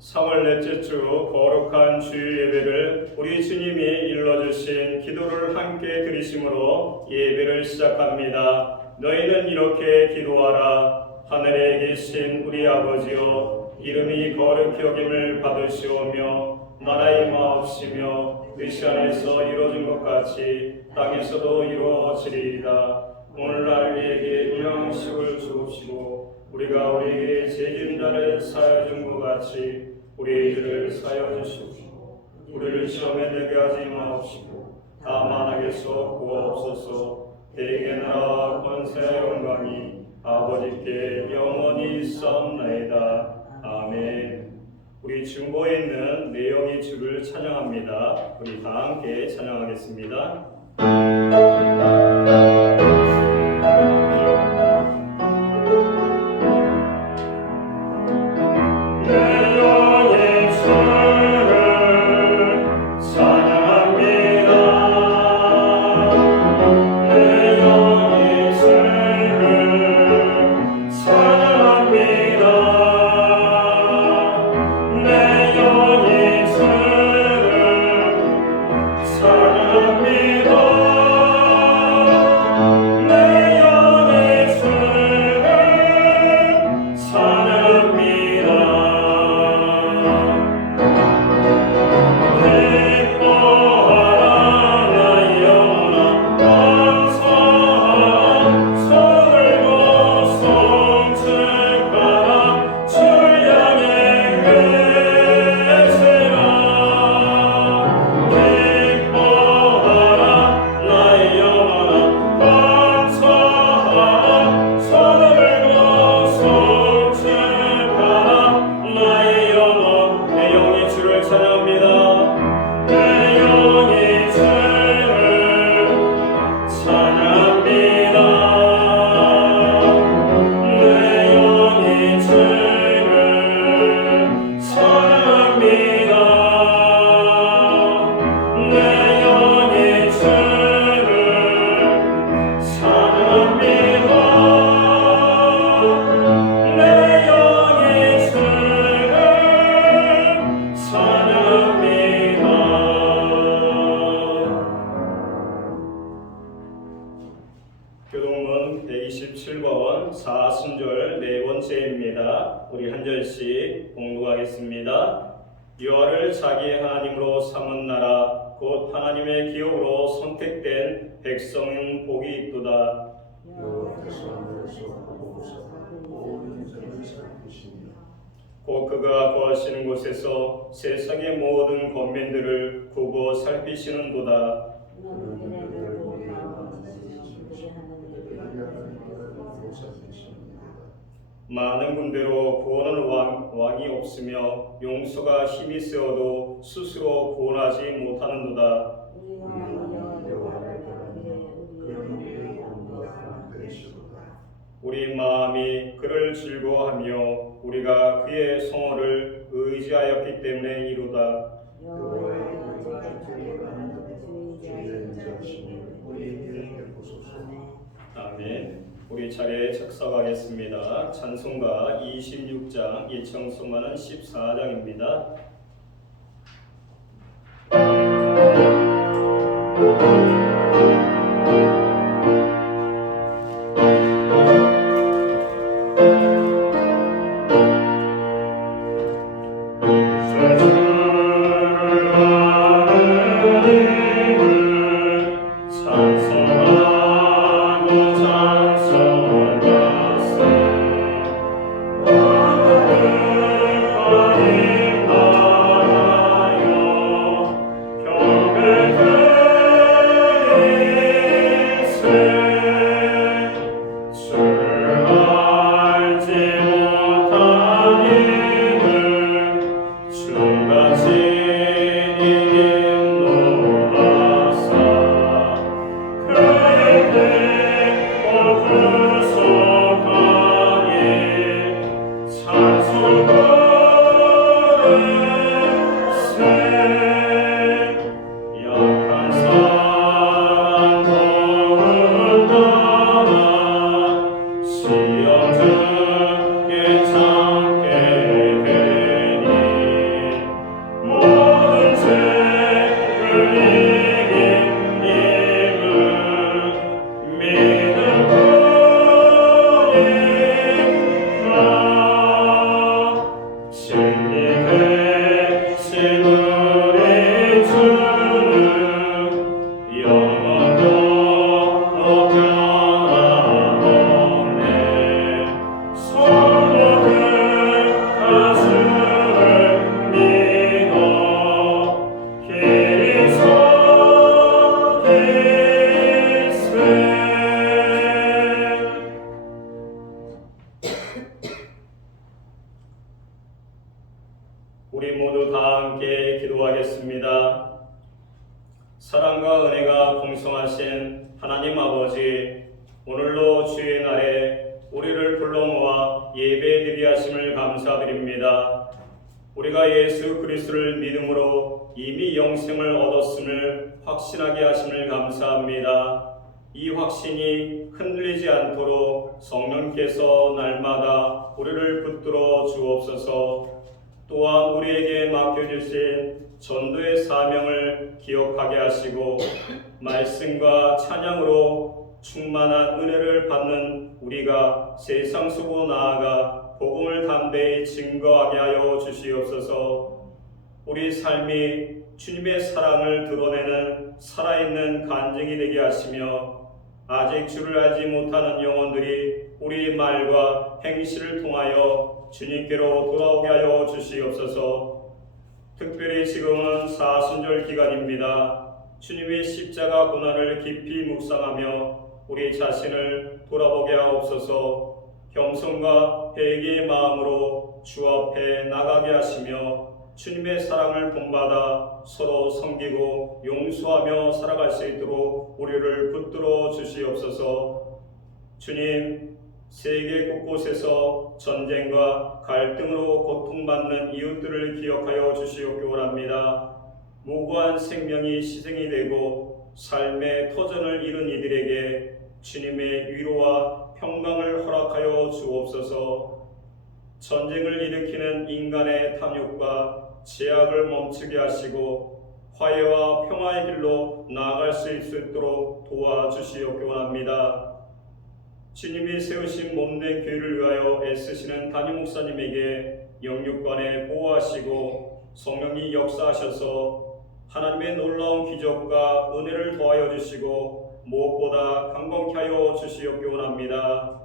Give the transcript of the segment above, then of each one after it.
3월 넷째 주 거룩한 주일 예배를 우리 주님이 일러주신 기도를 함께 드리심으로 예배를 시작합니다. 너희는 이렇게 기도하라. 하늘에 계신 우리 아버지여, 이름이 거룩히 여김을 받으시오며 나라의 임하옵시며 의시 안에서 이루어진 것 같이 땅에서도 이루어지리이다. 오늘날 우리에게 일용식을 주옵시고 우리가 우리에게 죄진 자를 사하여 준 것 같이 우리의 죄를 사하여 주시옵시고 우리를 시험에 들게 하지 마옵시고 다만 악에서 구하옵소서. 대개 나라와 권세와 영광이 아버지께 영원히 있사옵나이다. 아멘. 우리 중보에 있는 내영의 주를 찬양합니다. 우리 다 함께 찬양하겠습니다. 교동문 127번 4순절 네 번째입니다. 우리 한 절씩 봉독하겠습니다. 여호와를 자기 하나님으로 삼은 나라 곧 하나님의 기업으로 선택된 백성은 복이 있도다. 곧 그가 거하시는 곳에서 세상의 모든 권민들을 두고 살피시는도다. 많은 군대로 구원할 왕이 없으며 용수가 힘이 세어도 스스로 구원하지 못하는도다. 우리 마음이 그를 즐거워하며 우리가 그의 성호를 의지하였기 때문에 이루다. 아멘. 우리 차례에 착석하겠습니다. 찬송가 26장, 예청송가는 14장입니다. Oh 우리 모두 다 함께 기도하겠습니다. 사랑과 은혜가 풍성하신 하나님 아버지, 오늘로 주의 날에 우리를 불러 모아 예배드리게 하심을 감사드립니다. 우리가 예수 그리스도를 믿음으로 이미 영생을 얻었음을 확신하게 하심을 감사합니다. 이 확신이 흔들리지 않도록 성령께서 날마다 우리를 붙들어 주옵소서. 또한 우리에게 맡겨주신 전도의 사명을 기억하게 하시고 말씀과 찬양으로 충만한 은혜를 받는 우리가 세상 속으로 나아가 복음을 담대히 증거하게 하여 주시옵소서. 우리 삶이 주님의 사랑을 드러내는 살아있는 간증이 되게 하시며 아직 주를 알지 못하는 영혼들이 우리 말과 행실을 통하여 주님께로 돌아오게 하여 주시옵소서. 특별히 지금은 사순절 기간입니다. 주님의 십자가 고난을 깊이 묵상하며 우리 자신을 돌아보게 하옵소서. 겸손과 회개의 마음으로 주 앞에 나가게 하시며 주님의 사랑을 본받아 서로 섬기고 용서하며 살아갈 수 있도록 우리를 붙들어 주시옵소서. 주님, 세계 곳곳에서 전쟁과 갈등으로 고통받는 이웃들을 기억하여 주시옵기 원합니다. 무고한 생명이 희생이 되고 삶의 터전을 잃은 이들에게 주님의 위로와 평강을 허락하여 주옵소서. 전쟁을 일으키는 인간의 탐욕과 제약을 멈추게 하시고 화해와 평화의 길로 나아갈 수 있도록 도와주시옵기 원합니다. 주님이 세우신 몸된 교회를 위하여 애쓰시는 담임 목사님에게 영육간에 보호하시고 성령이 역사하셔서 하나님의 놀라운 기적과 은혜를 더하여 주시고 무엇보다 강건케 하여 주시옵기 원합니다.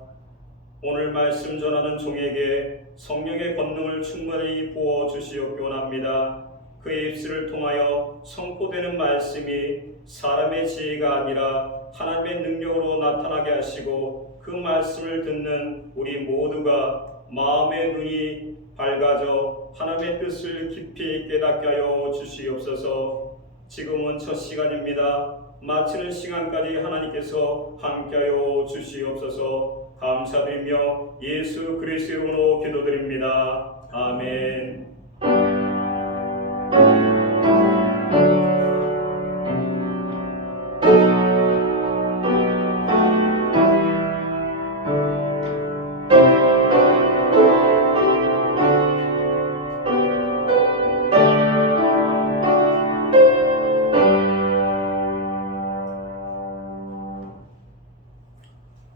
오늘 말씀 전하는 종에게 성령의 권능을 충만히 부어 주시옵기 원합니다. 그의 입술을 통하여 선포되는 말씀이 사람의 지혜가 아니라 하나님의 능력으로 나타나게 하시고 그 말씀을 듣는 우리 모두가 마음의 눈이 밝아져 하나님의 뜻을 깊이 깨닫게 하여 주시옵소서. 지금은 첫 시간입니다. 마치는 시간까지 하나님께서 함께하여 주시옵소서. 감사드리며 예수 그리스도의 이름으로 기도드립니다. 아멘.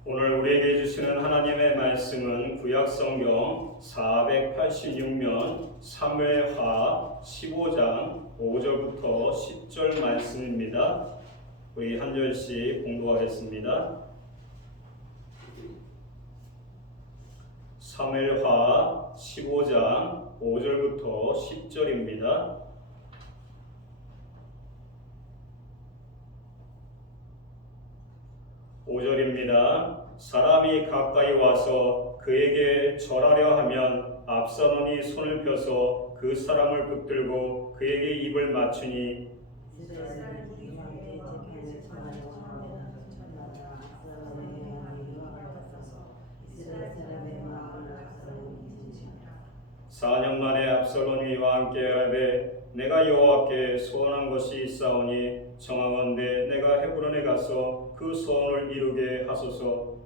오늘 우리에게 주시는 하나님의 말씀은 구약성경 486면 사무엘하 15장 5절부터 10절 말씀입니다. 우리 한 절씩 공부하겠습니다. 사무엘하 15장 5절부터 10절입니다. 사람이 가까이 와서 그에게 절하려 하면 압살롬이 손을 펴서 그 사람을 붙들고 그에게 입을 맞추니 사년 만에 압살롬이 왕께 하되 내가 여호와께 소원한 것이 있사오니 청하건대 내가 헤브론에 가서 그 소원을 이루게 하소서.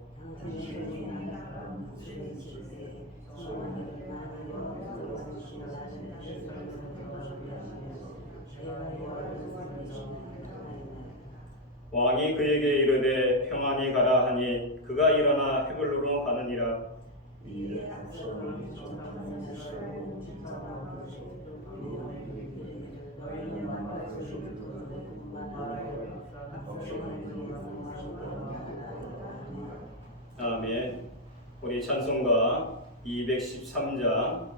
왕이 그에게 이르되 평안히 가라 하니 그가 일어나 헤블론으로 가느니라. 아멘. 우리 찬송가 213장,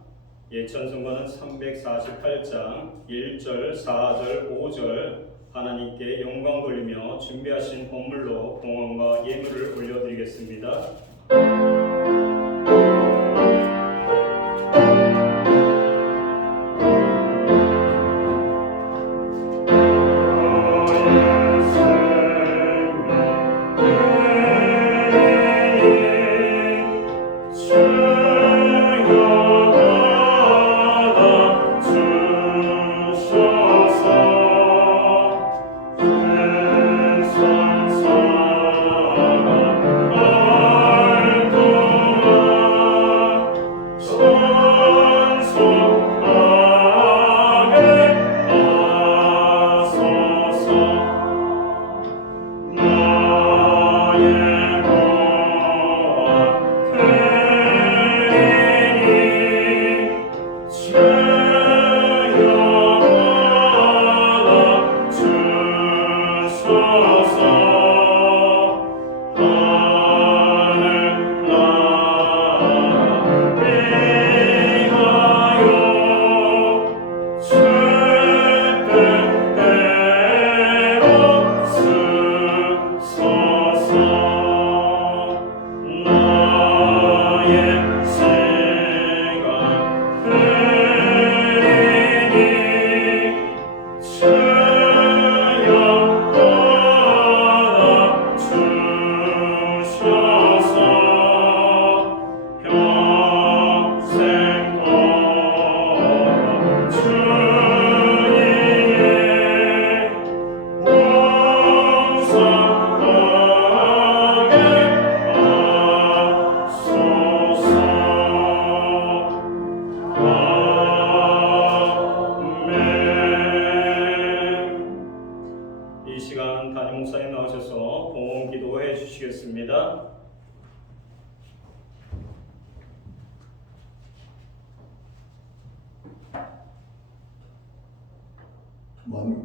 예찬송가는 348장 1절, 4절, 5절 하나님께 영광 돌리며 준비하신 번물로 봉헌과 예물을 올려드리겠습니다.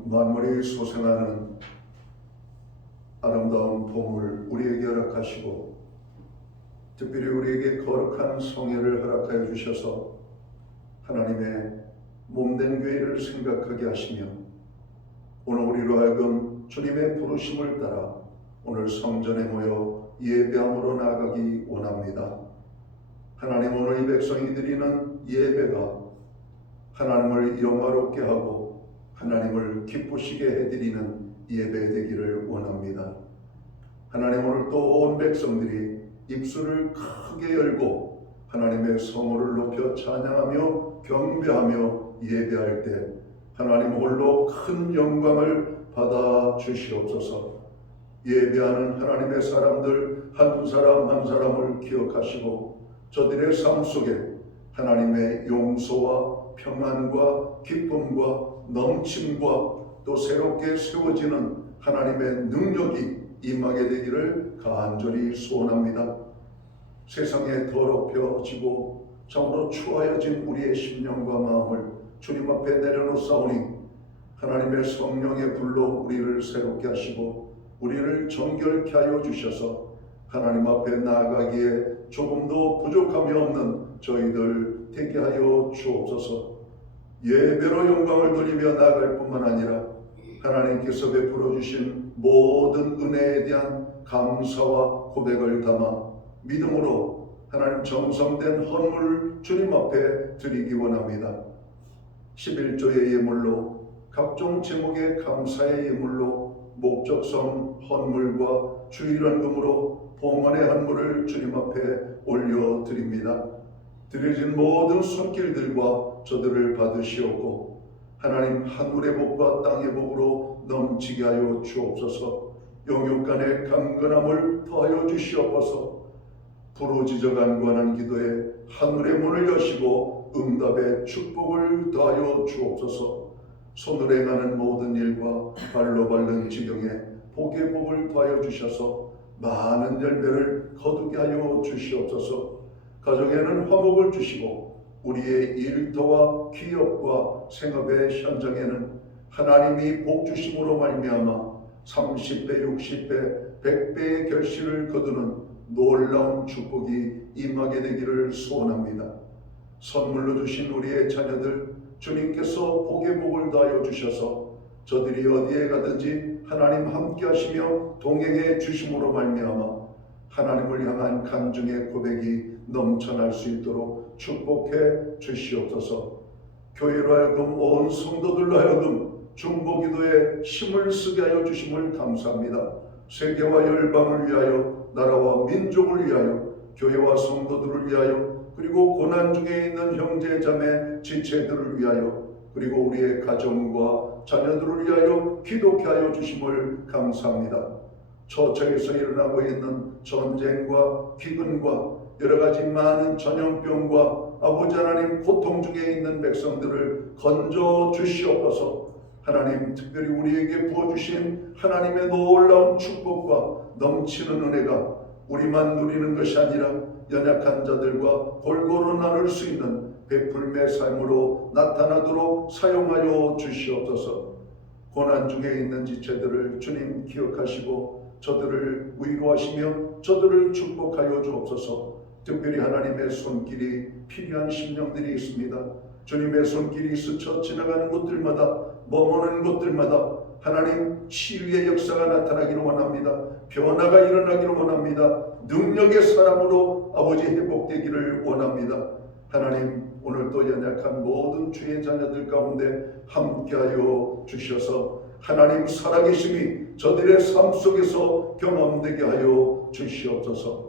만물이 소생하는 아름다운 봄을 우리에게 허락하시고 특별히 우리에게 거룩한 성회를 허락하여 주셔서 하나님의 몸된 교회를 생각하게 하시며 오늘 우리로 하여금 주님의 부르심을 따라 오늘 성전에 모여 예배함으로 나아가기 원합니다. 하나님, 오늘 이 백성이 드리는 예배가 하나님을 영화롭게 하고 하나님을 기쁘시게 해드리는 예배 되기를 원합니다. 하나님, 오늘 또 온 백성들이 입술을 크게 열고 하나님의 성호를 높여 찬양하며 경배하며 예배할 때 하나님 홀로 큰 영광을 받아 주시옵소서. 예배하는 하나님의 사람들 한 사람 한 사람을 기억하시고 저들의 삶 속에 하나님의 용서와 평안과 기쁨과 넘침과 또 새롭게 세워지는 하나님의 능력이 임하게 되기를 간절히 소원합니다. 세상에 더럽혀지고 참으로 추하여진 우리의 심령과 마음을 주님 앞에 내려놓사오니 하나님의 성령의 불로 우리를 새롭게 하시고 우리를 정결케 하여 주셔서 하나님 앞에 나아가기에 조금도 부족함이 없는 저희들 되게 하여 주옵소서. 예배로 영광을 돌리며 나아갈 뿐만 아니라 하나님께서 베풀어 주신 모든 은혜에 대한 감사와 고백을 담아 믿음으로 하나님 정성된 헌물을 주님 앞에 드리기 원합니다. 11조의 예물로 각종 제목의 감사의 예물로 목적성 헌물과 주일헌금으로 봉헌의 헌물을 주님 앞에 올려드립니다. 드려진 모든 손길들과 저들을 받으시옵고 하나님 하늘의 복과 땅의 복으로 넘치게 하여 주옵소서. 영육간의 강건함을 더하여 주시옵소서. 부르짖어 간구하는 기도에 하늘의 문을 여시고 응답의 축복을 더하여 주옵소서. 손으로 행하는 모든 일과 발로 밟는 지경에 복의 복을 더하여 주셔서 많은 열매를 거두게 하여 주시옵소서. 가정에는 화목을 주시고 우리의 일터와 기업과 생업의 현장에는 하나님이 복 주심으로 말미암아 30배, 60배, 100배의 결실을 거두는 놀라운 축복이 임하게 되기를 소원합니다. 선물로 주신 우리의 자녀들 주님께서 복의 복을 더하여 주셔서 저들이 어디에 가든지 하나님 함께 하시며 동행해 주심으로 말미암아 하나님을 향한 간증의 고백이 넘쳐날 수 있도록 축복해 주시옵소서. 교회로 하여금 온 성도들로 하여금 중보기도에 힘을 쓰게 하여 주심을 감사합니다. 세계와 열방을 위하여 나라와 민족을 위하여 교회와 성도들을 위하여 그리고 고난 중에 있는 형제 자매 지체들을 위하여 그리고 우리의 가정과 자녀들을 위하여 기도케 하여 주심을 감사합니다. 처처에서 일어나고 있는 전쟁과 기근과 여러가지 많은 전염병과 아버지 하나님 고통 중에 있는 백성들을 건져 주시옵소서. 하나님 특별히 우리에게 부어주신 하나님의 놀라운 축복과 넘치는 은혜가 우리만 누리는 것이 아니라 연약한 자들과 골고루 나눌 수 있는 베풀매 삶으로 나타나도록 사용하여 주시옵소서. 고난 중에 있는 지체들을 주님 기억하시고 저들을 위로하시며 저들을 축복하여 주옵소서. 특별히 하나님의 손길이 필요한 심령들이 있습니다. 주님의 손길이 스쳐 지나가는 곳들마다 머무는 곳들마다 하나님 치유의 역사가 나타나기를 원합니다. 변화가 일어나기를 원합니다. 능력의 사람으로 아버지 회복되기를 원합니다. 하나님 오늘 또 연약한 모든 주의 자녀들 가운데 함께하여 주셔서 하나님 살아계심이 저들의 삶 속에서 경험되게 하여 주시옵소서.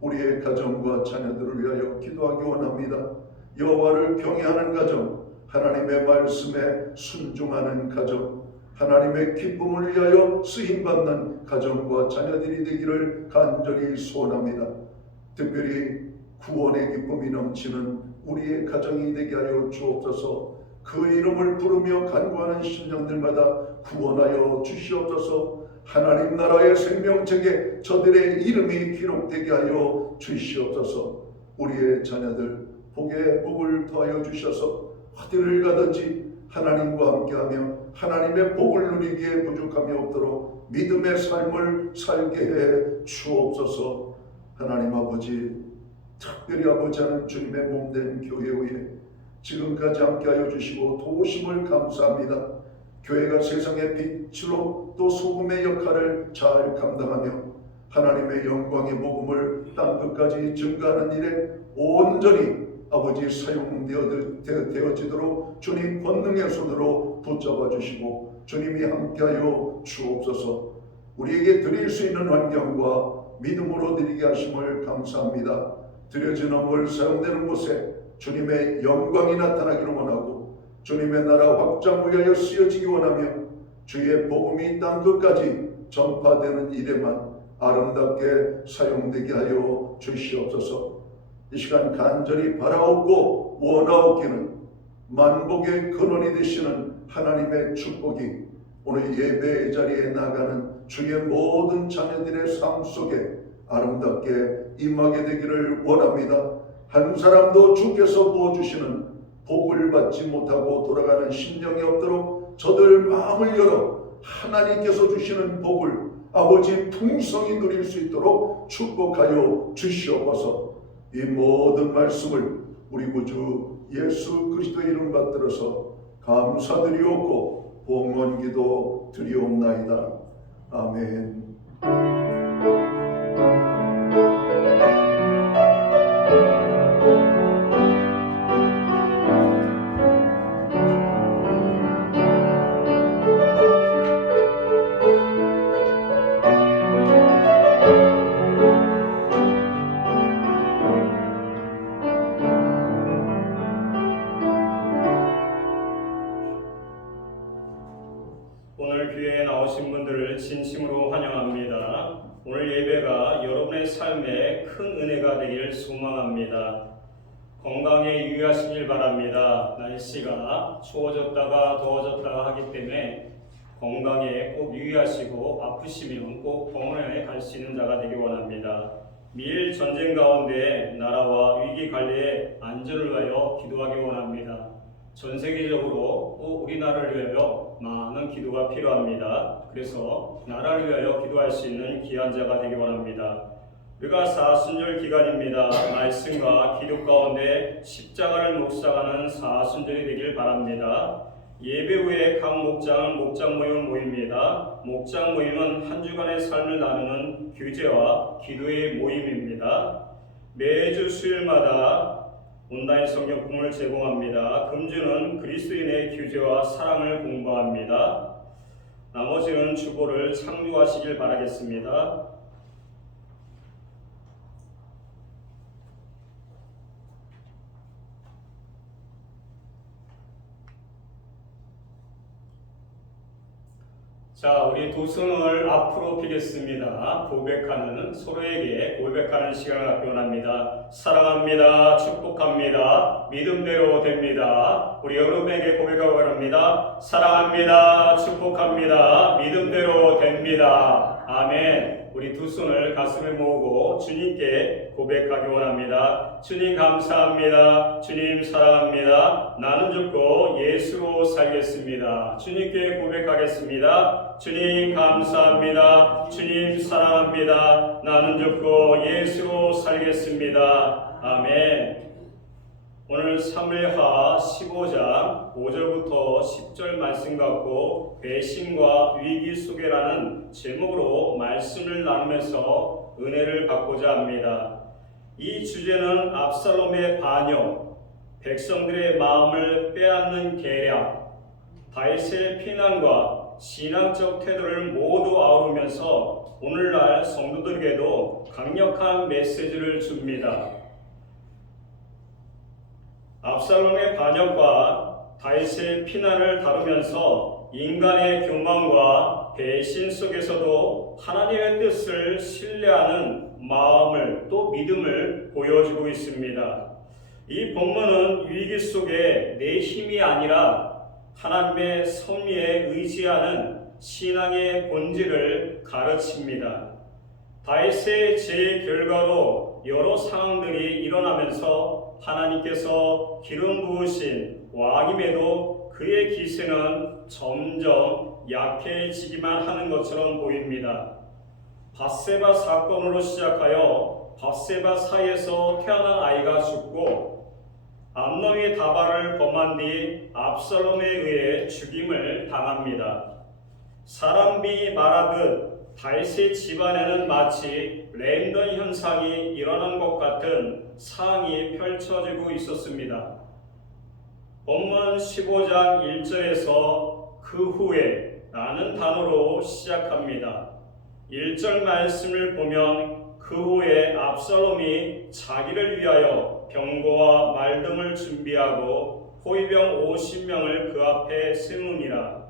우리의 가정과 자녀들을 위하여 기도하기 원합니다. 여호와를 경외하는 가정, 하나님의 말씀에 순종하는 가정, 하나님의 기쁨을 위하여 쓰임받는 가정과 자녀들이 되기를 간절히 소원합니다. 특별히 구원의 기쁨이 넘치는 우리의 가정이 되게 하여 주옵소서. 그 이름을 부르며 간구하는 심령들마다 구원하여 주시옵소서. 하나님 나라의 생명책에 저들의 이름이 기록되게 하여 주시옵소서. 우리의 자녀들 복의 복을 더하여 주셔서 어디를 가든지 하나님과 함께하며 하나님의 복을 누리기에 부족함이 없도록 믿음의 삶을 살게 해 주옵소서. 하나님 아버지, 특별히 아버지 하는 주님의 몸된 교회 위에 지금까지 함께하여 주시고 도우심을 감사합니다. 교회가 세상의 빛으로 또 소금의 역할을 잘 감당하며 하나님의 영광의 복음을 땅끝까지 증가하는 일에 온전히 아버지 사용되어지도록 주님 권능의 손으로 붙잡아 주시고 주님이 함께하여 주옵소서. 우리에게 드릴 수 있는 환경과 믿음으로 드리게 하심을 감사합니다. 드려진 헌물 사용되는 곳에 주님의 영광이 나타나기를 원하고 주님의 나라 확장 위하여 쓰여지기 원하며 주의 복음이 땅끝까지 전파되는 일에만 아름답게 사용되게 하여 주시옵소서. 이 시간 간절히 바라옵고 원하옵기는 만복의 근원이 되시는 하나님의 축복이 오늘 예배의 자리에 나가는 주의 모든 자녀들의 삶 속에 아름답게 임하게 되기를 원합니다. 한 사람도 주께서 부어주시는 복을 받지 못하고 돌아가는 심령이 없도록 저들 마음을 열어 하나님께서 주시는 복을 아버지 풍성히 누릴 수 있도록 축복하여 주시옵소서. 이 모든 말씀을 우리 구주 예수 그리스도의 이름 받들어서 감사드리옵고 봉헌기도 드리옵나이다. 아멘. 오늘 교회에 나오신 분들을 진심으로 환영합니다. 오늘 예배가 여러분의 삶에 큰 은혜가 되길 소망합니다. 건강에 유의하시길 바랍니다. 날씨가 추워졌다가 더워졌다가 하기 때문에 건강에 꼭 유의하시고 아프시면 꼭 병원에 갈 수 있는 자가 되길 원합니다. 미일 전쟁 가운데 나라와 위기 관리에 안전을 위하여 기도하기 원합니다. 전 세계적으로 또 우리나라를 위하여 많은 기도가 필요합니다. 그래서 나라를 위하여 기도할 수 있는 귀한 자가 되기 원합니다. 우리가 사순절 기간입니다. 말씀과 기도 가운데 십자가를 묵상하는 사순절이 되길 바랍니다. 예배 후에 각 목장은 목장 모임을 모입니다. 목장 모임은 한 주간의 삶을 나누는 교제와 기도의 모임입니다. 매주 수요일마다 온라인 성경 공부를 제공합니다. 금주는 그리스도인의 교제와 사랑을 공부합니다. 나머지는 주보를 참조하시길 바라겠습니다. 자, 우리 두 손을 앞으로 펴겠습니다. 서로에게 고백하는 시간을 갖기 원합니다. 사랑합니다. 축복합니다. 믿음대로 됩니다. 우리 여러분에게 고백하고 바랍니다. 사랑합니다. 축복합니다. 믿음대로 됩니다. 아멘. 우리 두 손을 가슴에 모으고 주님께 고백하기 원합니다. 주님 감사합니다. 주님 사랑합니다. 나는 죽고 예수로 살겠습니다. 주님께 고백하겠습니다. 주님 감사합니다. 주님 사랑합니다. 나는 죽고 예수로 살겠습니다. 아멘. 오늘 사무엘하 15장 5절부터 10절 말씀 갖고 배신과 위기 속에라는 제목으로 말씀을 나누면서 은혜를 받고자 합니다. 이 주제는 압살롬의 반역, 백성들의 마음을 빼앗는 계략, 다윗의 피난과 신앙적 태도를 모두 아우르면서 오늘날 성도들에게도 강력한 메시지를 줍니다. 압살롬의 반역과 다윗의 피난을 다루면서 인간의 교만과 배신 속에서도 하나님의 뜻을 신뢰하는 마음을 또 믿음을 보여주고 있습니다. 이 본문은 위기 속에 내 힘이 아니라 하나님의 섭리에 의지하는 신앙의 본질을 가르칩니다. 다윗의 죄의 결과로 여러 상황들이 일어나면서 하나님께서 기름 부으신 왕임에도 그의 기세는 점점 약해지기만 하는 것처럼 보입니다. 밧세바 사건으로 시작하여 밧세바 사이에서 태어난 아이가 죽고 암논이 다발을 범한 뒤 압살롬에 의해 죽임을 당합니다. 사람이 말하듯 다윗의 집안에는 마치 랜던 현상이 일어난 것 같은 상황이 펼쳐지고 있었습니다. 본문 15장 1절에서 그 후에 라는 단어로 시작합니다. 1절 말씀을 보면 그 후에 압살롬이 자기를 위하여 병거와 말 등을 준비하고 호위병 50명을 그 앞에 세우니라.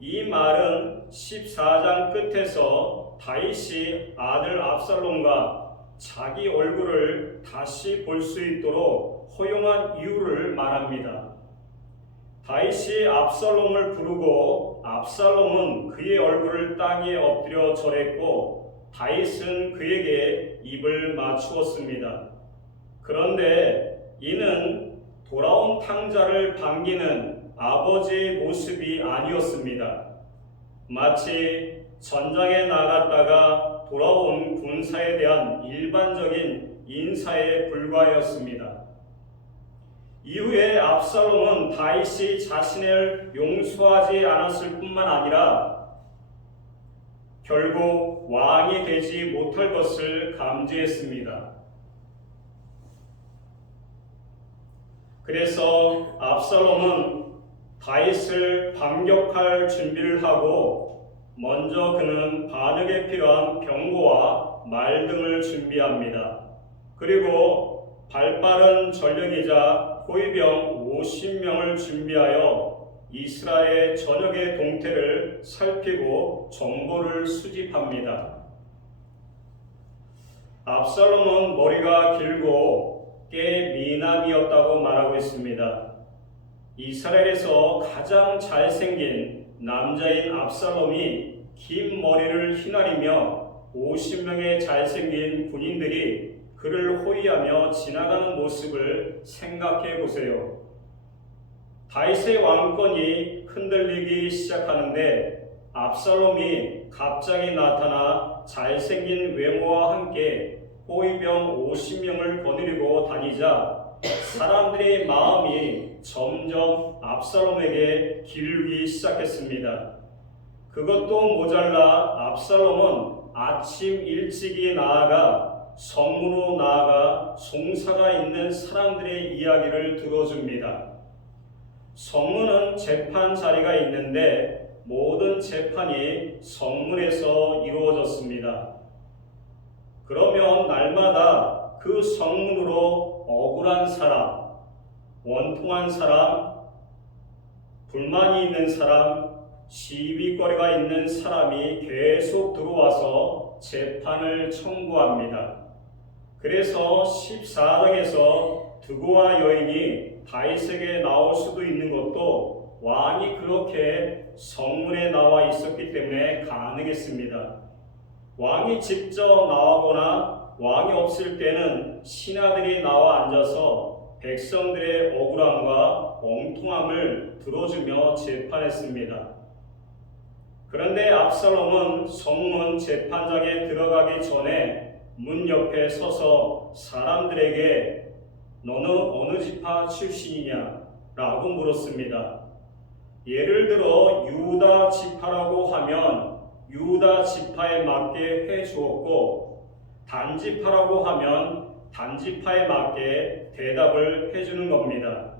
이 말은 14장 끝에서 다윗이 아들 압살롬과 자기 얼굴을 다시 볼 수 있도록 허용한 이유를 말합니다. 다윗이 압살롬을 부르고 압살롬은 그의 얼굴을 땅에 엎드려 절했고 다윗은 그에게 입을 맞추었습니다. 그런데 이는 돌아온 탕자를 반기는 아버지의 모습이 아니었습니다. 마치 전장에 나갔다가 돌아온 군사에 대한 일반적인 인사에 불과하였습니다. 이후에 압살롬은 다윗이 자신을 용서하지 않았을 뿐만 아니라 결국 왕이 되지 못할 것을 감지했습니다. 그래서 압살롬은 다윗을 반격할 준비를 하고 먼저 그는 반역에 필요한 병거와 말 등을 준비합니다. 그리고 발빠른 전령이자 호위병 50명을 준비하여 이스라엘 전역의 동태를 살피고 정보를 수집합니다. 압살롬은 머리가 길고 꽤 미남이었다고 말하고 있습니다. 이스라엘에서 가장 잘생긴 남자인 압살롬이 긴 머리를 휘날리며 50명의 잘생긴 군인들이 그를 호위하며 지나가는 모습을 생각해 보세요. 다윗의 왕권이 흔들리기 시작하는데 압살롬이 갑자기 나타나 잘생긴 외모와 함께 호위병 50명을 거느리고 다니자 사람들의 마음이 점점 압살롬에게 기울기 시작했습니다. 그것도 모자라 압살롬은 아침 일찍이 나아가 성문으로 나아가 송사가 있는 사람들의 이야기를 들어줍니다. 성문은 재판 자리가 있는데 모든 재판이 성문에서 이루어졌습니다. 그러면 날마다 그 성문으로 억울한 사람, 원통한 사람, 불만이 있는 사람, 시비거리가 있는 사람이 계속 들어와서 재판을 청구합니다. 그래서 14장에서 드고아 여인이 다윗에게 나올 수도 있는 것도 왕이 그렇게 성문에 나와 있었기 때문에 가능했습니다. 왕이 직접 나오거나 왕이 없을 때는 신하들이 나와 앉아서 백성들의 억울함과 엉뚱함을 들어주며 재판했습니다. 그런데 압살롬은 성문 재판장에 들어가기 전에 문 옆에 서서 사람들에게 너는 어느 지파 출신이냐? 라고 물었습니다. 예를 들어 유다 지파라고 하면 유다 지파에 맞게 해주었고 단지파라고 하면 단지파에 맞게 대답을 해주는 겁니다.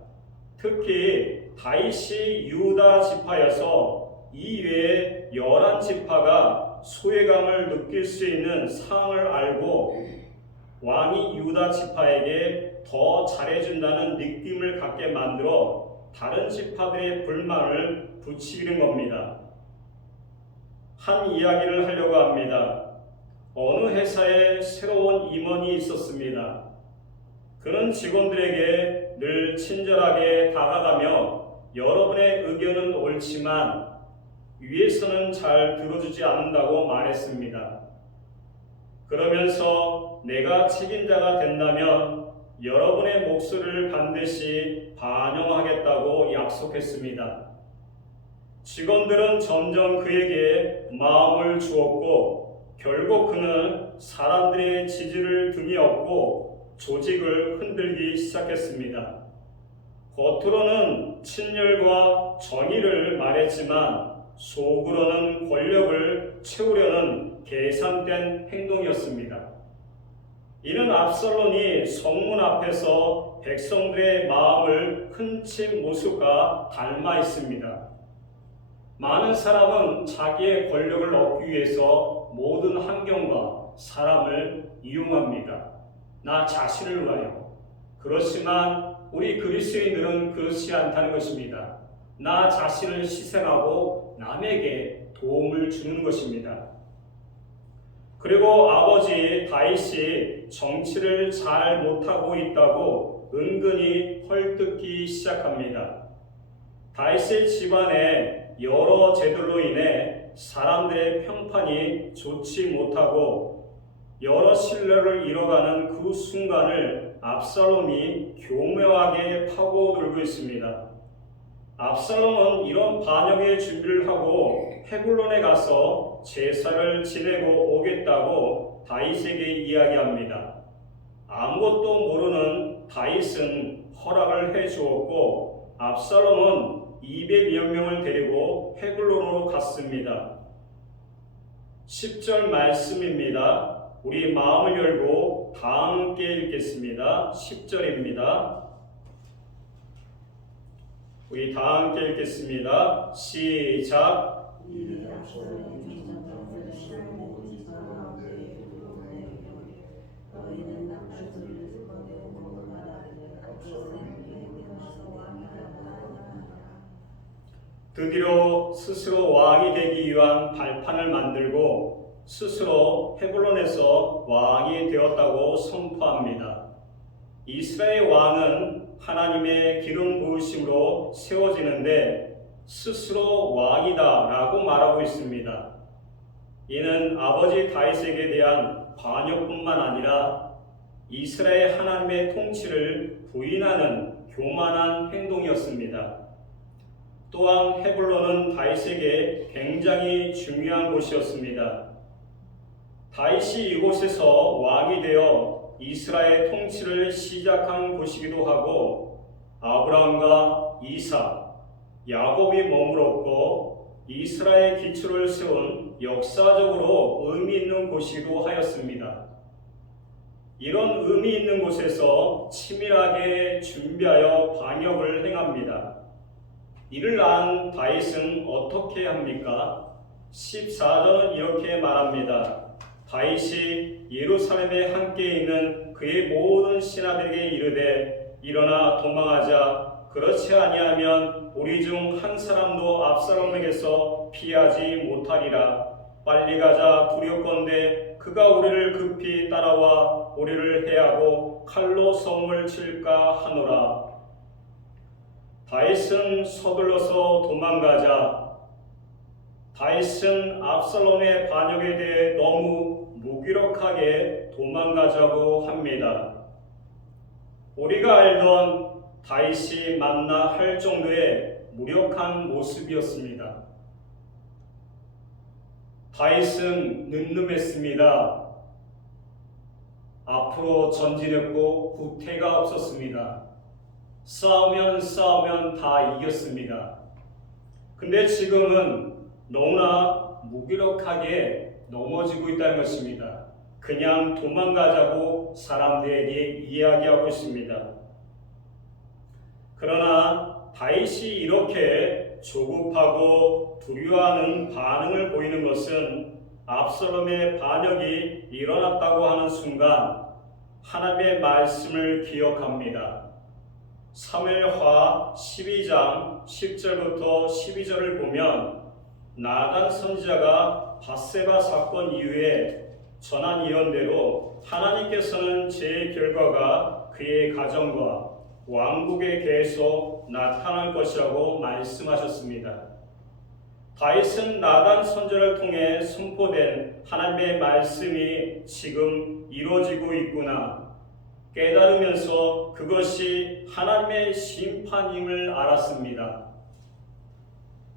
특히 다윗이 유다 지파여서 이외에 11지파가 소외감을 느낄 수 있는 상황을 알고 왕이 유다 지파에게 더 잘해준다는 느낌을 갖게 만들어 다른 지파들의 불만을 부추기는 겁니다. 한 이야기를 하려고 합니다. 어느 회사에 새로운 임원이 있었습니다. 그는 직원들에게 늘 친절하게 다가가며 여러분의 의견은 옳지만 위에서는 잘 들어주지 않는다고 말했습니다. 그러면서 내가 책임자가 된다면 여러분의 목소리를 반드시 반영하겠다고 약속했습니다. 직원들은 점점 그에게 마음을 주었고 결국 그는 사람들의 지지를 등에 업고 조직을 흔들기 시작했습니다. 겉으로는 친절과 정의를 말했지만 속으로는 권력을 채우려는 계산된 행동이었습니다. 이는 압살롬이 성문 앞에서 백성들의 마음을 훔친 모습과 닮아 있습니다. 많은 사람은 자기의 권력을 얻기 위해서 모든 환경과 사람을 이용합니다. 나 자신을 위하여. 그렇지만 우리 그리스도인들은 그렇지 않다는 것입니다. 나 자신을 희생하고 남에게 도움을 주는 것입니다. 그리고 아버지 다윗이 정치를 잘 못하고 있다고 은근히 헐뜯기 시작합니다. 다윗의 집안에 여러 죄들로 인해 사람들의 평판이 좋지 못하고 여러 신뢰를 잃어가는 그 순간을 압살롬이 교묘하게 파고들고 있습니다. 압살롬은 이런 반역의 준비를 하고 헤불론에 가서 제사를 지내고 오겠다고 다윗에게 이야기합니다. 아무것도 모르는 다윗은 허락을 해주었고 압살롬은 200여 명을 데리고 헤불론으로 갔습니다. 10절 말씀입니다. 우리 마음을 열고 다 함께 읽겠습니다. 10절입니다. 우리 다 함께 읽겠습니다. 시작. 드디어 스스로 왕이 되기 위한 발판을 만들고 스스로 헤불론에서 왕이 되었다고 선포합니다. 이스라엘 왕은 하나님의 기름 부으심으로 세워지는데 스스로 왕이다 라고 말하고 있습니다. 이는 아버지 다윗에게 대한 반역뿐만 아니라 이스라엘 하나님의 통치를 부인하는 교만한 행동이었습니다. 또한 헤불론은 다윗에게 굉장히 중요한 곳이었습니다. 다윗이 이곳에서 왕이 되어 이스라엘 통치를 시작한 곳이기도 하고 아브라함과 이삭, 야곱이 머물었고 이스라엘 기초를 세운 역사적으로 의미 있는 곳이기도 하였습니다. 이런 의미 있는 곳에서 치밀하게 준비하여 반역을 행합니다. 이를 안 다윗은 어떻게 합니까? 14절은 이렇게 말합니다. 다윗이 예루살렘에 함께 있는 그의 모든 신하들에게 이르되 일어나 도망하자. 그렇지 아니하면 우리 중 한 사람도 압살롬에게서 피하지 못하리라. 빨리 가자. 두렵건대 그가 우리를 급히 따라와 우리를 해하고 칼로 성을 칠까 하노라. 다윗은 서둘러서 도망가자. 다윗은 압살롬의 반역에 대해 너무 무기력하게 도망가자고 합니다. 우리가 알던 다윗이 맞나 할 정도의 무력한 모습이었습니다. 다윗은 늠름했습니다. 앞으로 전진했고 후퇴가 없었습니다. 싸우면 다 이겼습니다. 근데 지금은 너무나 무기력하게 넘어지고 있다는 것입니다. 그냥 도망가자고 사람들에게 이야기하고 있습니다. 그러나 다윗이 이렇게 조급하고 두려워하는 반응을 보이는 것은 압살롬의 반역이 일어났다고 하는 순간 하나님의 말씀을 기억합니다. 사무엘하 12장 10절부터 12절을 보면 나단 선지자가 밧세바 사건 이후에 전한 예언대로 하나님께서는 제 결과가 그의 가정과 왕국에 계속 나타날 것이라고 말씀하셨습니다. 다윗은 나단 선지자를 통해 선포된 하나님의 말씀이 지금 이루어지고 있구나. 깨달으면서 그것이 하나님의 심판임을 알았습니다.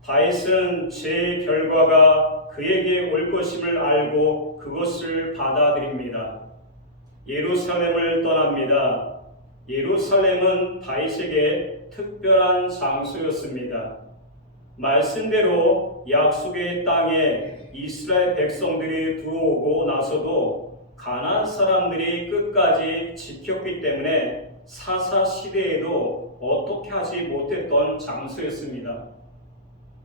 다윗은 죄의 결과가 그에게 올 것임을 알고 그것을 받아들입니다. 예루살렘을 떠납니다. 예루살렘은 다윗에게 특별한 장소였습니다. 말씀대로 약속의 땅에 이스라엘 백성들이 들어오고 나서도 가나안 사람들이 끝까지 지켰기 때문에 사사 시대에도 어떻게 하지 못했던 장소였습니다.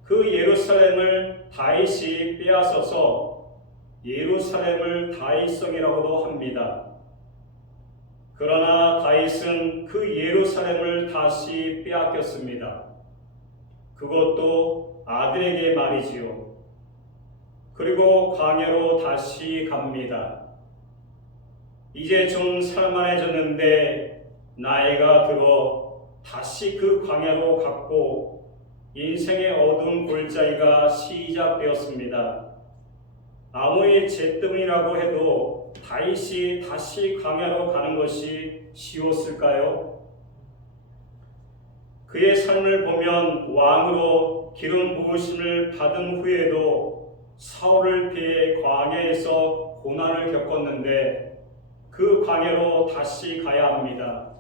그 예루살렘을 다윗이 빼앗아서 예루살렘을 다윗성이라고도 합니다. 그러나 다윗은 그 예루살렘을 다시 빼앗겼습니다. 그것도 아들에게 말이지요. 그리고 광야로 다시 갑니다. 이제 좀 살만해졌는데 나이가 들어 다시 그 광야로 갔고 인생의 어두운 골짜기가 시작되었습니다. 아무리 잿더미라고 해도 다윗이 다시 광야로 가는 것이 쉬웠을까요? 그의 삶을 보면 왕으로 기름 부으심을 받은 후에도 사울을 피해 광야에서 고난을 겪었는데 그 광야로 다시 가야 합니다.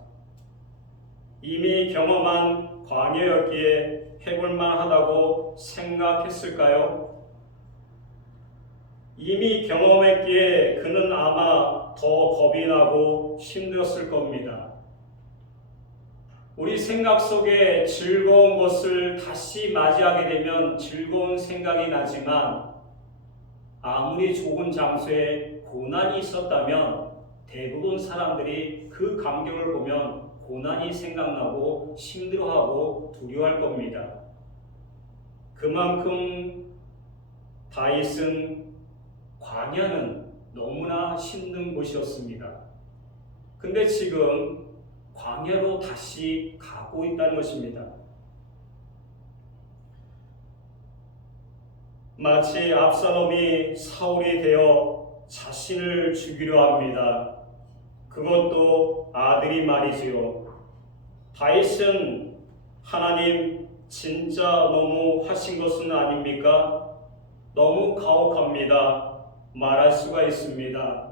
이미 경험한 광야였기에 해볼만 하다고 생각했을까요? 이미 경험했기에 그는 아마 더 겁이 나고 힘들었을 겁니다. 우리 생각 속에 즐거운 것을 다시 맞이하게 되면 즐거운 생각이 나지만 아무리 좋은 장소에 고난이 있었다면 대부분 사람들이 그 광경을 보면 고난이 생각나고 힘들어하고 두려워할 겁니다. 그만큼 다윗은 광야는 너무나 힘든 곳이었습니다. 근데 지금 광야로 다시 가고 있다는 것입니다. 마치 압살롬이 사울이 되어 자신을 죽이려 합니다. 그것도 아들이 말이지요. 다윗은 하나님 진짜 너무 하신 것은 아닙니까? 너무 가혹합니다. 말할 수가 있습니다.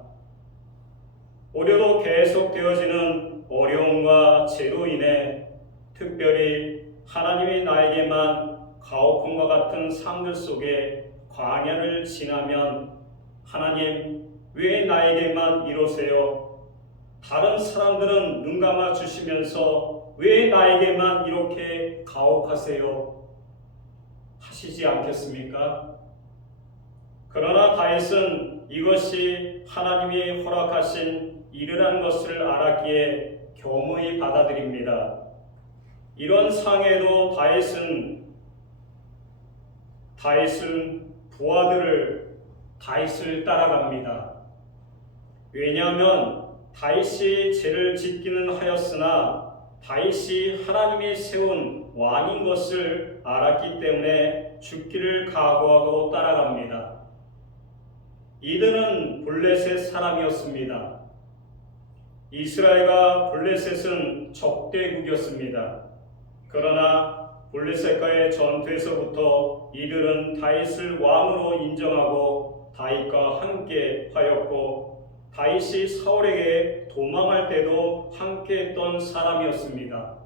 올해도 계속되어지는 어려움과 죄로 인해 특별히 하나님이 나에게만 가혹함과 같은 삶들 속에 광야를 지나면 하나님 왜 나에게만 이러세요? 다른 사람들은 눈 감아 주시면서 왜 나에게만 이렇게 가혹하세요? 하시지 않겠습니까? 그러나 다윗은 이것이 하나님이 허락하신 일이라는 것을 알았기에 겸허히 받아들입니다. 이런 상황에도 다윗은 부하들을 다윗을 따라갑니다. 왜냐하면 다윗이 죄를 짓기는 하였으나 다윗이 하나님이 세운 왕인 것을 알았기 때문에 죽기를 각오하고 따라갑니다. 이들은 블레셋 사람이었습니다. 이스라엘과 블레셋은 적대국이었습니다. 그러나 블레셋과의 전투에서부터 이들은 다윗을 왕으로 인정하고 다윗과 함께 하였고 다윗이 사울에게 도망할 때도 함께 했던 사람이었습니다.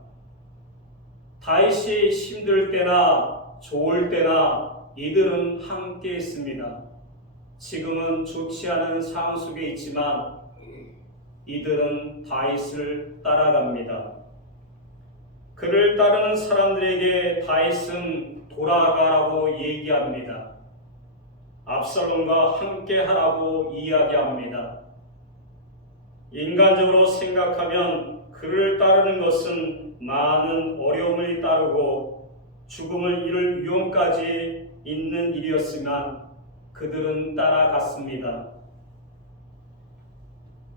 다윗이 힘들 때나 좋을 때나 이들은 함께 했습니다. 지금은 좋지 않은 상황 속에 있지만 이들은 다윗을 따라갑니다. 그를 따르는 사람들에게 다윗은 돌아가라고 얘기합니다. 압살롬과 함께 하라고 이야기합니다. 인간적으로 생각하면 그를 따르는 것은 많은 어려움을 따르고 죽음을 이룰 위험까지 있는 일이었지만 그들은 따라갔습니다.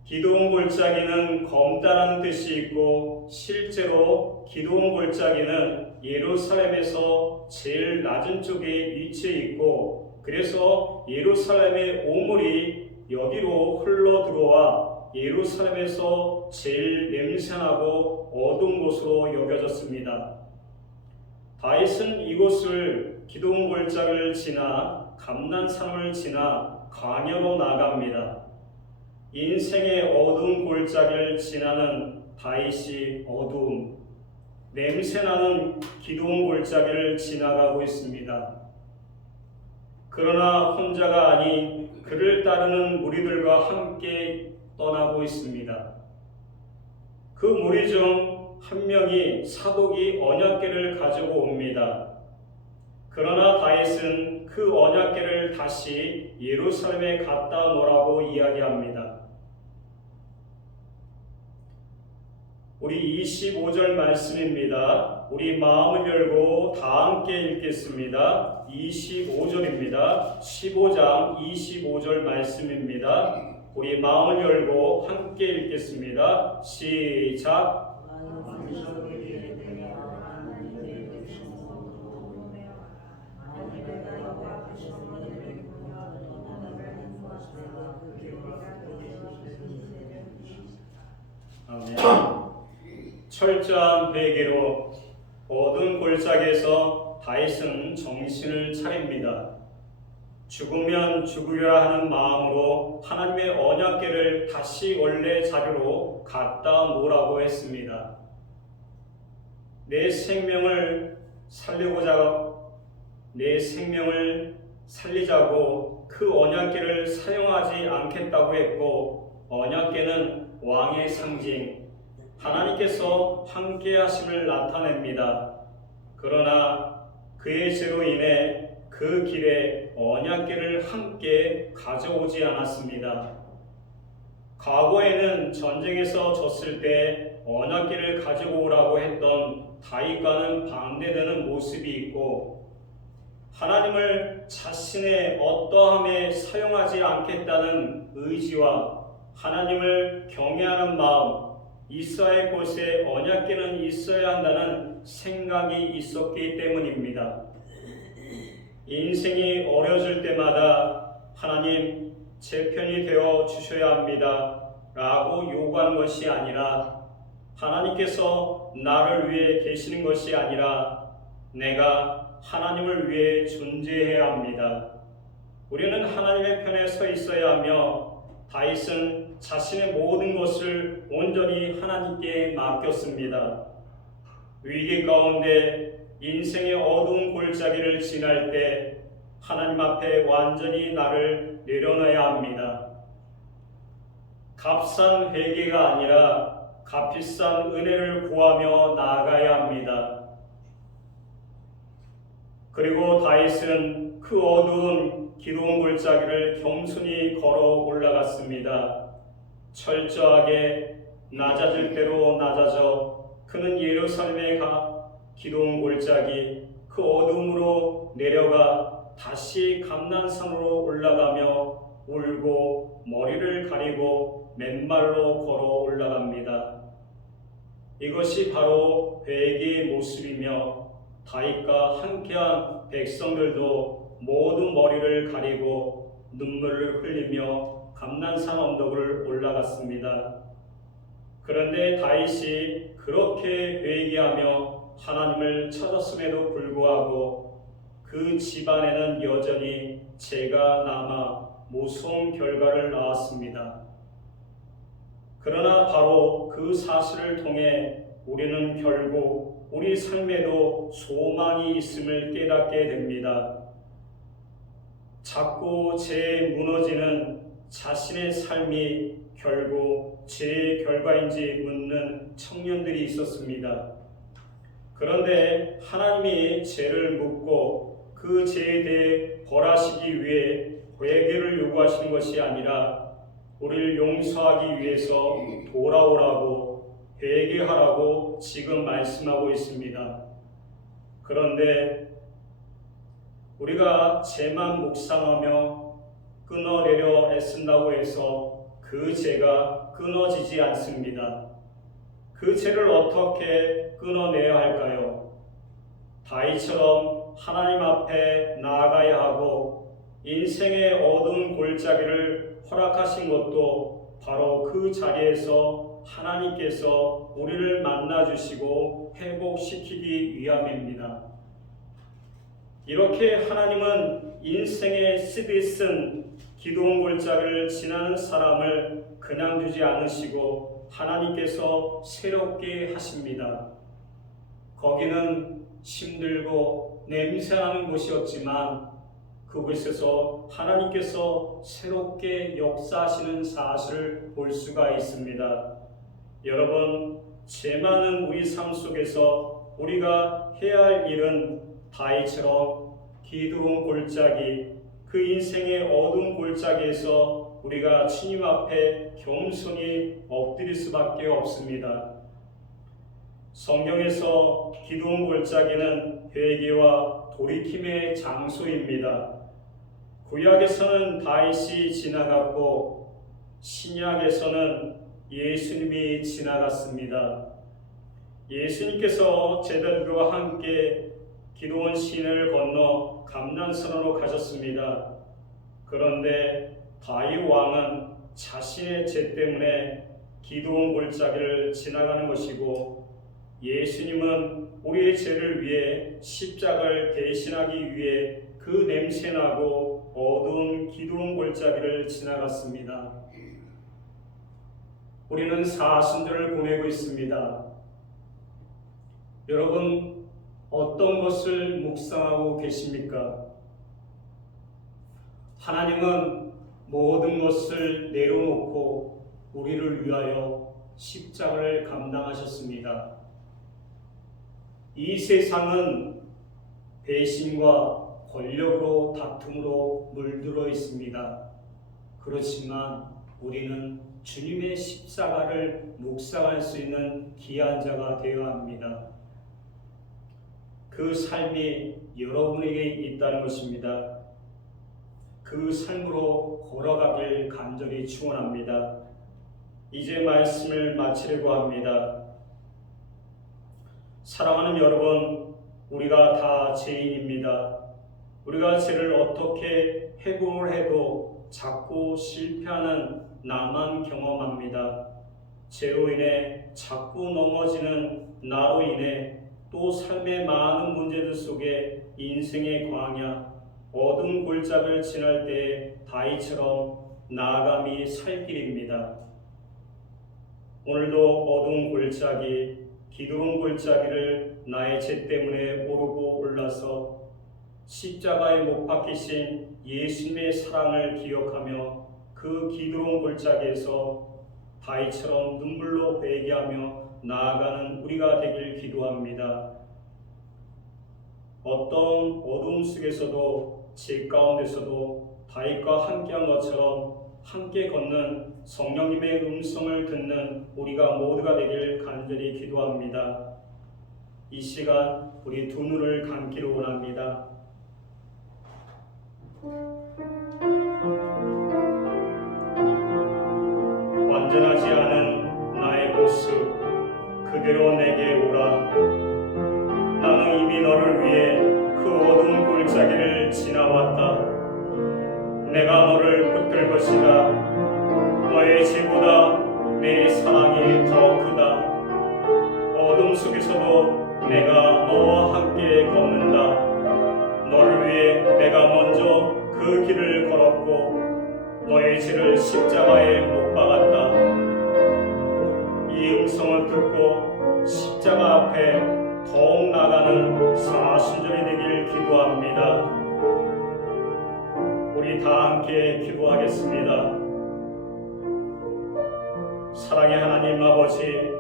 기드온 골짜기는 검다라는 뜻이 있고 실제로 기드온 골짜기는 예루살렘에서 제일 낮은 쪽에 위치해 있고 그래서 예루살렘의 오물이 여기로 흘러 들어와 예루살렘에서 제일 냄새나고 어두운 곳으로 여겨졌습니다. 다윗은 이곳을 기드온 골짜기를 지나 감난산을 지나 광야로 나갑니다. 인생의 어두운 골짜기를 지나는 다윗이 어두움, 냄새나는 기드온 골짜기를 지나가고 있습니다. 그러나 혼자가 아닌 그를 따르는 무리들과 함께 떠나고 있습니다. 그 무리 중 한 명이 사독이 언약궤를 가지고 옵니다. 그러나 다윗은 그 언약궤를 다시 예루살렘에 갖다 놓으라고 이야기합니다. 우리 25절 말씀입니다. 우리 마음을 열고 다 함께 읽겠습니다. 25절입니다. 15장 25절 말씀입니다. 우리 마음을 열고 함께 읽겠습니다. 시작. 아멘. 철저한 회개로 어두운 골짜기에서 다윗은 정신을 차립니다. 죽으면 죽으려 하는 마음으로 하나님의 언약궤를 다시 원래 자리로 갖다 놓으라고 했습니다. 내 생명을 살리자고 그 언약궤를 사용하지 않겠다고 했고, 언약궤는 왕의 상징, 하나님께서 함께 하심을 나타냅니다. 그러나 그의 죄로 인해 그 길에 언약궤를 함께 가져오지 않았습니다. 과거에는 전쟁에서 졌을 때 언약궤를 가지고 오라고 했던 다윗과는 반대되는 모습이 있고, 하나님을 자신의 어떠함에 사용하지 않겠다는 의지와 하나님을 경외하는 마음, 이스라엘 곳에 언약궤는 있어야 한다는 생각이 있었기 때문입니다. 인생이 어려질 때마다 하나님 제 편이 되어 주셔야 합니다 라고 요구하는 것이 아니라, 하나님께서 나를 위해 계시는 것이 아니라 내가 하나님을 위해 존재해야 합니다. 우리는 하나님의 편에 서 있어야 하며, 다윗은 자신의 모든 것을 온전히 하나님께 맡겼습니다. 위기 가운데 인생의 어두운 골짜기를 지날 때 하나님 앞에 완전히 나를 내려놔야 합니다. 값싼 회개가 아니라 값비싼 은혜를 구하며 나아가야 합니다. 그리고 다윗은 그 어두운 기드온 골짜기를 겸손히 걸어 올라갔습니다. 철저하게 낮아질 대로 낮아져 그는 예루살렘에 가 기드온 골짜기 그 어둠으로 내려가 다시 감난산으로 올라가며 울고 머리를 가리고 맨발로 걸어 올라갑니다. 이것이 바로 회개의 모습이며, 다윗과 함께한 백성들도 모두 머리를 가리고 눈물을 흘리며 감난산 언덕을 올라갔습니다. 그런데 다윗이 그렇게 회개하며 하나님을 찾았음에도 불구하고 그 집안에는 여전히 죄가 남아 무서운 결과를 낳았습니다. 그러나 바로 그 사실을 통해 우리는 결국 우리 삶에도 소망이 있음을 깨닫게 됩니다. 자꾸 죄에 무너지는 자신의 삶이 결국 죄의 결과인지 묻는 청년들이 있었습니다. 그런데 하나님이 죄를 묻고 그 죄에 대해 벌하시기 위해 회개를 요구하시는 것이 아니라 우리를 용서하기 위해서 돌아오라고, 회개하라고 지금 말씀하고 있습니다. 그런데 우리가 죄만 묵상하며 끊어내려 애쓴다고 해서 그 죄가 끊어지지 않습니다. 그 죄를 어떻게 끊어내야 할까요? 다윗처럼 하나님 앞에 나아가야 하고, 인생의 어두운 골짜기를 허락하신 것도 바로 그 자리에서 하나님께서 우리를 만나주시고 회복시키기 위함입니다. 이렇게 하나님은 인생의 쓰디 쓴 기도원 골짜기를 지나는 사람을 그냥 두지 않으시고 하나님께서 새롭게 하십니다. 거기는 힘들고 냄새나는 곳이었지만 그곳에서 하나님께서 새롭게 역사하시는 사실을 볼 수가 있습니다. 여러분, 죄 많은 우리 삶 속에서 우리가 해야 할 일은 다윗처럼 기드론 골짜기, 그 인생의 어두운 골짜기에서 우리가 주님 앞에 겸손히 엎드릴 수밖에 없습니다. 성경에서 기드론 골짜기는 회개와 돌이킴의 장소입니다. 구약에서는 다윗이 지나갔고 신약에서는 예수님이 지나갔습니다. 예수님께서 제자들과 함께 기드론 시내를 건너 감난선으로 가셨습니다. 그런데 다윗 왕은 자신의 죄 때문에 기드론 골짜기를 지나가는 것이고 예수님은 우리의 죄를 위해 십자가를 대신하기 위해 그 냄새나고 어두운 기드론 골짜기를 지나갔습니다. 우리는 사순절을 보내고 있습니다. 여러분, 어떤 것을 묵상하고 계십니까? 하나님은 모든 것을 내려놓고 우리를 위하여 십자가를 감당하셨습니다. 이 세상은 배신과 권력으로 다툼으로 물들어 있습니다. 그렇지만 우리는 주님의 십자가를 묵상할 수 있는 귀한 자가 되어야 합니다. 그 삶이 여러분에게 있다는 것입니다. 그 삶으로 걸어가길 간절히 축원합니다. 이제 말씀을 마치려고 합니다. 사랑하는 여러분, 우리가 다 죄인입니다. 우리가 죄를 어떻게 회복을 해도 자꾸 실패하는 나만 경험합니다. 죄로 인해 자꾸 넘어지는 나로 인해 또 삶의 많은 문제들 속에 인생의 광야, 어두운 골짜기를 지날 때 다윗처럼 나아감이 살 길입니다. 오늘도 어두운 골짜기, 기드론 골짜기를 나의 죄 때문에 오르고 올라서 십자가에 못 박히신 예수님의 사랑을 기억하며 그 기드론 골짜기에서 다윗처럼 눈물로 회개하며 나아가는 우리가 되길 기도합니다. 어떤 어둠 속에서도 죄 가운데서도 다윗과 함께한 것처럼 함께 걷는 성령님의 음성을 듣는 우리가 모두가 되길 간절히 기도합니다. 이 시간 우리 두 눈을 감기를 원합니다. 완전하지 않은 나의 모습 그대로 내게 오라. 나는 이미 너를 위해 그 어두운 골짜기를 지나왔다. 내가 너를 붙들 것이다. 너의 죄보다 내 사랑이 더 크다. 어둠 속에서도 내가 너와 함께 걷는다. 너를 위해 내가 먼저 그 길을 걸었고 너의 죄를 십자가에 못 박았다. 이 음성을 듣고 십자가 앞에 더욱 나가는 사순절이 되길 기도합니다. 우리 다 함께 기도하겠습니다. 사랑의 하나님 아버지,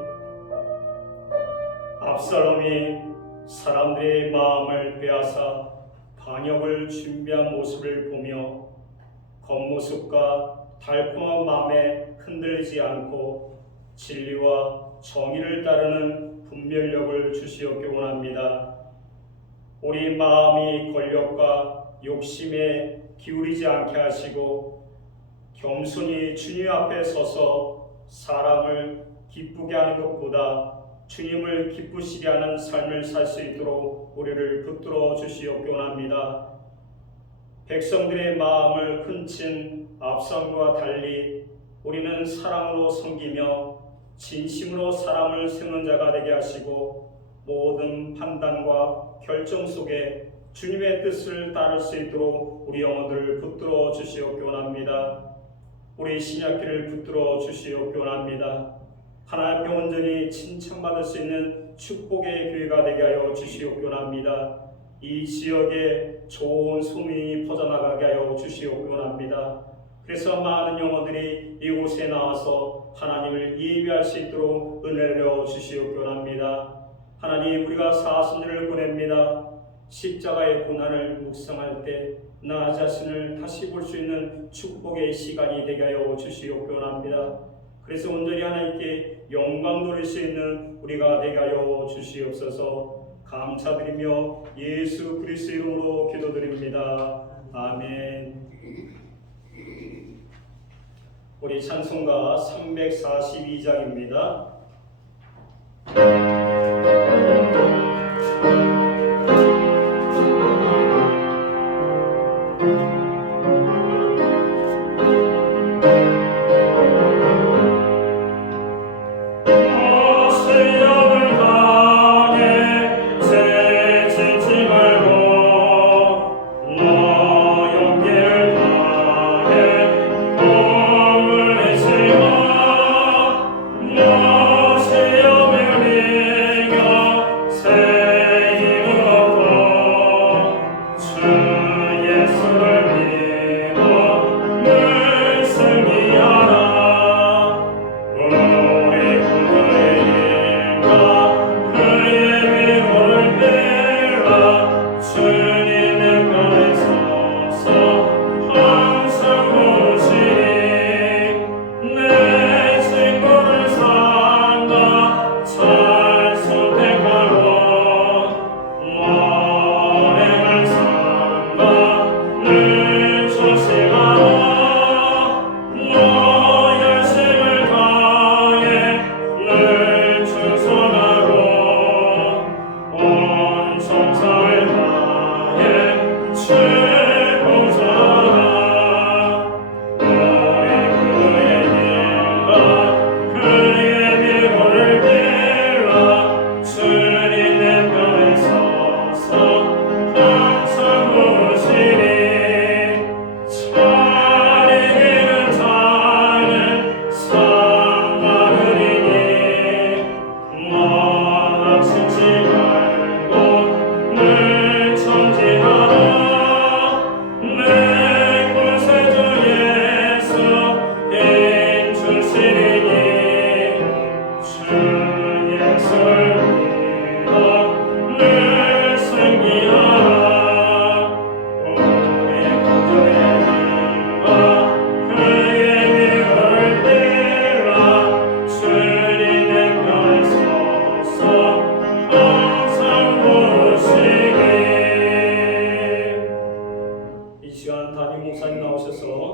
압살롬이 사람들의 마음을 빼앗아 반역을 준비한 모습을 보며 겉모습과 달콤한 마음에 흔들리지 않고 진리와 정의를 따르는 분별력을 주시옵기 원합니다. 우리 마음이 권력과 욕심에 기울이지 않게 하시고 겸손히 주님 앞에 서서 사람을 기쁘게 하는 것보다 주님을 기쁘시게 하는 삶을 살 수 있도록 우리를 붙들어 주시옵기 원합니다. 백성들의 마음을 훔친 압살롬과 달리 우리는 사랑으로 섬기며 진심으로 사람을 세우는 자가 되게 하시고 모든 판단과 결정 속에 주님의 뜻을 따를 수 있도록 우리 영혼들을 붙들어 주시옵기 원합니다. 우리 신약기를 붙들어 주시옵기 원합니다. 하나님께 온전히 칭찬받을 수 있는 축복의 교회가 되게 하여 주시옵기 원합니다. 이 지역에 좋은 소문이 퍼져나가게 하여 주시옵기 원합니다. 그래서 많은 영혼들이 이곳에 나와서 하나님을 예배할 수 있도록 은혜를 주시옵기 원합니다. 하나님, 우리가 사순절을 보냅니다. 십자가의 고난을 묵상할 때 나 자신을 다시 볼 수 있는 축복의 시간이 되게 하여 주시옵기 원합니다. 그래서 온전히 하나님께 영광 돌릴 수 있는 우리가 되게 하여 주시옵소서. 감사드리며 예수 그리스도 이름으로 기도드립니다. 아멘. 우리 찬송가 342장입니다.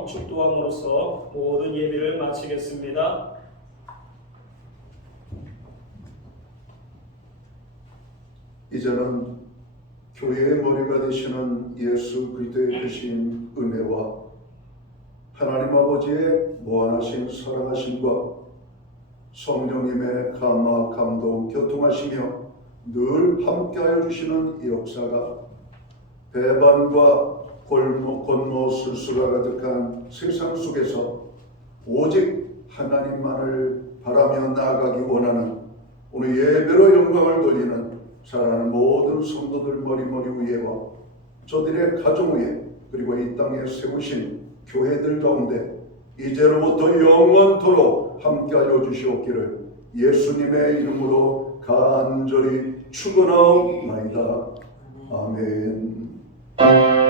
축도함으로써 모든 예배를 마치겠습니다. 이제는 교회의 머리가 되시는 예수 그리스도의 크신 은혜와 하나님 아버지의 무한하신 사랑하심과 성령님의 감화 감동 교통하시며 늘 함께하여 주시는 이 역사가 배반과 권모 술수가 가득한 세상 속에서 오직 하나님만을 바라며 나아가기 원하는 오늘 예배로 영광을 돌리는 사랑하는 모든 성도들 머리 위에와 저들의 가정 위에 그리고 이 땅에 세우신 교회들 가운데 이제로부터 영원토록 함께하여 주시옵기를 예수님의 이름으로 간절히 축원하옵나이다. 아멘.